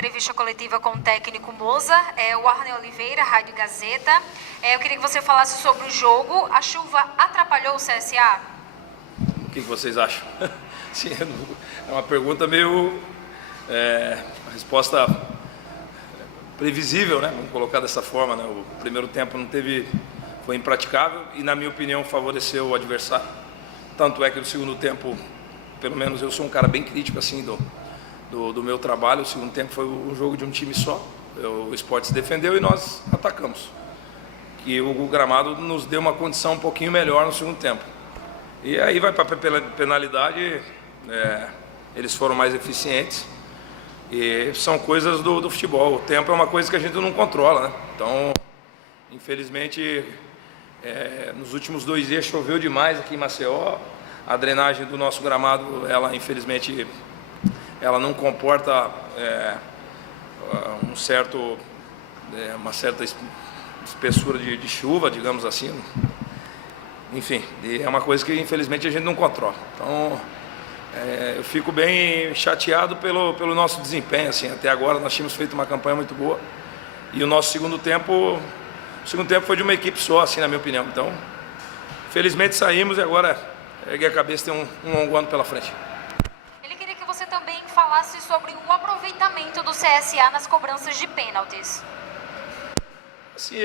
entrevista coletiva com o técnico Mozart, o Arne Oliveira, Rádio Gazeta. Eu queria que você falasse sobre o jogo. A chuva atrapalhou o CSA? O que vocês acham? Sim, é uma pergunta meio... a resposta previsível, né? Vamos colocar dessa forma, né? O primeiro tempo foi impraticável e, na minha opinião, favoreceu o adversário. Tanto é que no segundo tempo, pelo menos eu sou um cara bem crítico assim do meu trabalho. O segundo tempo foi um jogo de um time só. O Sport se defendeu e nós atacamos. E o gramado nos deu uma condição um pouquinho melhor no segundo tempo. E aí vai para a penalidade, eles foram mais eficientes. E são coisas do futebol. O tempo é uma coisa que a gente não controla, né? Então, infelizmente, nos últimos 2 dias choveu demais aqui em Maceió. A drenagem do nosso gramado, ela infelizmente, ela não comporta uma certa espessura de chuva, digamos assim. Enfim, é uma coisa que infelizmente a gente não controla. Então, eu fico bem chateado pelo nosso desempenho. Assim, até agora nós tínhamos feito uma campanha muito boa e o nosso segundo tempo foi de uma equipe só, assim, na minha opinião. Então, felizmente saímos e agora erguei a cabeça, tem um longo ano pela frente. Ele queria que você também falasse sobre o aproveitamento do CSA nas cobranças de pênaltis. Assim,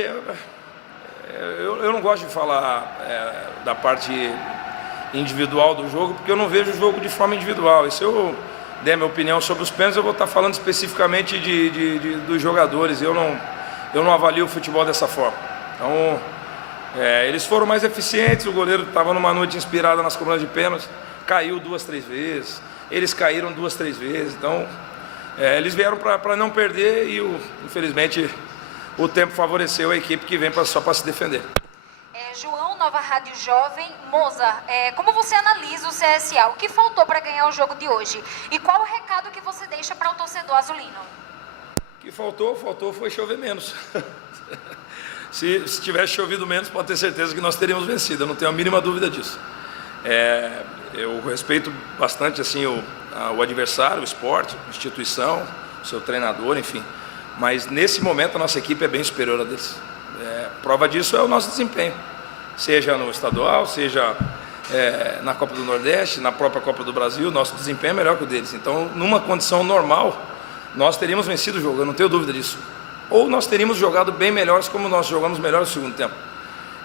eu não gosto de falar da parte individual do jogo, porque eu não vejo o jogo de forma individual. E se eu der a minha opinião sobre os pênaltis, eu vou estar falando especificamente dos jogadores. Eu não avalio o futebol dessa forma. Então, eles foram mais eficientes. O goleiro estava numa noite inspirada nas cobranças de pênaltis, caiu 2, 3 vezes. Eles caíram 2, 3 vezes. Então, eles vieram para não perder e, infelizmente, o tempo favoreceu a equipe que vem só para se defender. João, Nova Rádio Jovem. Mozart, como você analisa o CSA? O que faltou para ganhar o jogo de hoje? E qual o recado que você deixa para o torcedor azulino? O que faltou foi chover menos. Se tivesse chovido menos, pode ter certeza que nós teríamos vencido. Eu não tenho a mínima dúvida disso. Eu respeito bastante assim, o adversário, o esporte, a instituição, o seu treinador, enfim. Mas nesse momento a nossa equipe é bem superior a deles. Prova disso é o nosso desempenho. Seja no estadual, seja na Copa do Nordeste, na própria Copa do Brasil, nosso desempenho é melhor que o deles. Então, numa condição normal, nós teríamos vencido o jogo, eu não tenho dúvida disso. Ou nós teríamos jogado bem melhores como nós jogamos melhor no segundo tempo.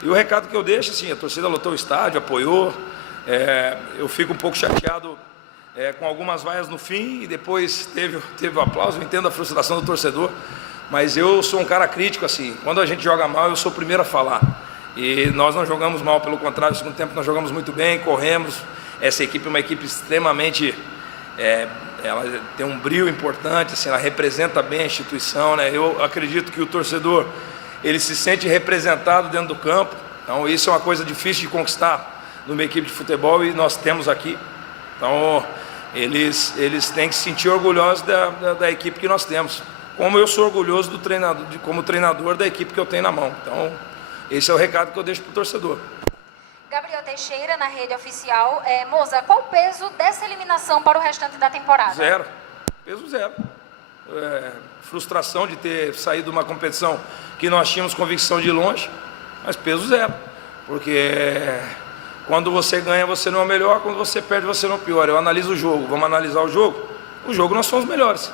E o recado que eu deixo, assim, a torcida lotou o estádio, apoiou. Eu fico um pouco chateado com algumas vaias no fim e depois teve o aplauso. Eu entendo a frustração do torcedor, mas eu sou um cara crítico, assim. Quando a gente joga mal, eu sou o primeiro a falar. E nós não jogamos mal, pelo contrário, no segundo tempo nós jogamos muito bem, corremos. Essa equipe é uma equipe extremamente... ela tem um brilho importante, assim, ela representa bem a instituição, né? Eu acredito que o torcedor, ele se sente representado dentro do campo. Então isso é uma coisa difícil de conquistar numa equipe de futebol e nós temos aqui. Então eles têm que se sentir orgulhosos da equipe que nós temos. Como eu sou orgulhoso como treinador da equipe que eu tenho na mão. Então, esse é o recado que eu deixo para o torcedor. Gabriel Teixeira, na rede oficial. Mozart, qual o peso dessa eliminação para o restante da temporada? 0. Peso 0. Frustração de ter saído de uma competição que nós tínhamos convicção de ir longe, mas peso 0. Porque quando você ganha, você não é o melhor, quando você perde, você não é o pior. Eu analiso o jogo, vamos analisar o jogo. O jogo nós somos melhores.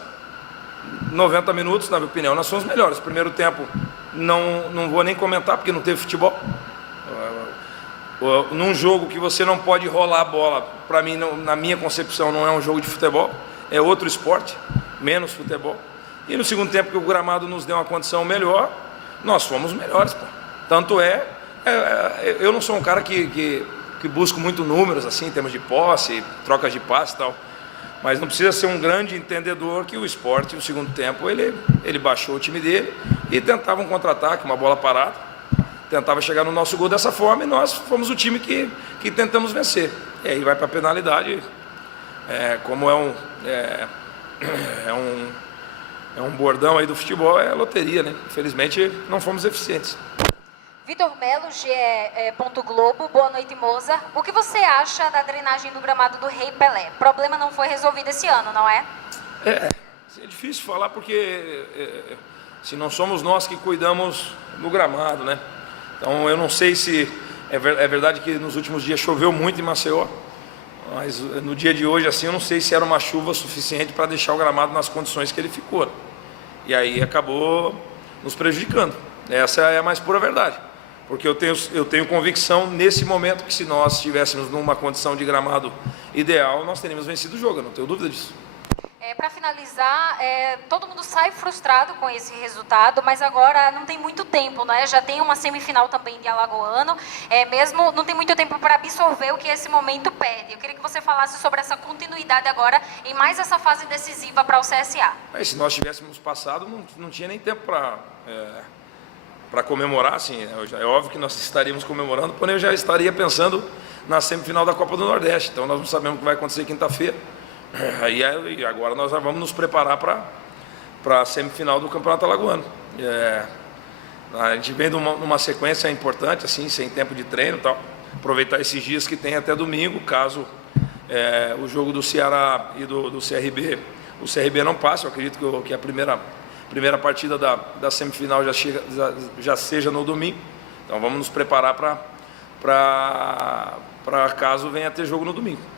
90 minutos, na minha opinião, nós somos melhores. Primeiro tempo, não vou nem comentar, porque não teve futebol. Num jogo que você não pode rolar a bola, para mim, na minha concepção, não é um jogo de futebol, é outro esporte, menos futebol. E no segundo tempo, que o gramado nos deu uma condição melhor, nós fomos melhores, pô. Tanto eu não sou um cara que busco muito números, assim, em termos de posse, trocas de passe e tal. Mas não precisa ser um grande entendedor que o Sport, no segundo tempo, ele baixou o time dele e tentava um contra-ataque, uma bola parada, tentava chegar no nosso gol dessa forma e nós fomos o time que tentamos vencer. E aí vai para a penalidade, como é um bordão aí do futebol, é loteria, né? Infelizmente, não fomos eficientes. Vitor Melo, GE. Globo. Boa noite, Mozart. O que você acha da drenagem do gramado do Rei Pelé? O problema não foi resolvido esse ano, não é? É difícil falar porque se não somos nós que cuidamos do gramado, né? Então eu não sei se é verdade que nos últimos dias choveu muito em Maceió, mas no dia de hoje assim eu não sei se era uma chuva suficiente para deixar o gramado nas condições que ele ficou. E aí acabou nos prejudicando. Essa é a mais pura verdade. Porque eu tenho convicção nesse momento que se nós estivéssemos numa condição de gramado ideal, nós teríamos vencido o jogo, eu não tenho dúvida disso. Para finalizar, todo mundo sai frustrado com esse resultado, mas agora não tem muito tempo, né? Já tem uma semifinal também de Alagoano, mesmo não tem muito tempo para absorver o que esse momento pede. Eu queria que você falasse sobre essa continuidade agora em mais essa fase decisiva para o CSA. Se nós tivéssemos passado, não tinha nem tempo para comemorar, assim, é óbvio que nós estaríamos comemorando, porém eu já estaria pensando na semifinal da Copa do Nordeste, então nós não sabemos o que vai acontecer quinta-feira. E agora nós já vamos nos preparar para a semifinal do Campeonato Alagoano. A gente vem numa sequência importante, assim, sem tempo de treino e tal. Aproveitar esses dias que tem até domingo, caso o jogo do Ceará e do CRB, o CRB não passe. Eu acredito que a primeira partida da semifinal já seja no domingo. Então vamos nos preparar para caso venha a ter jogo no domingo.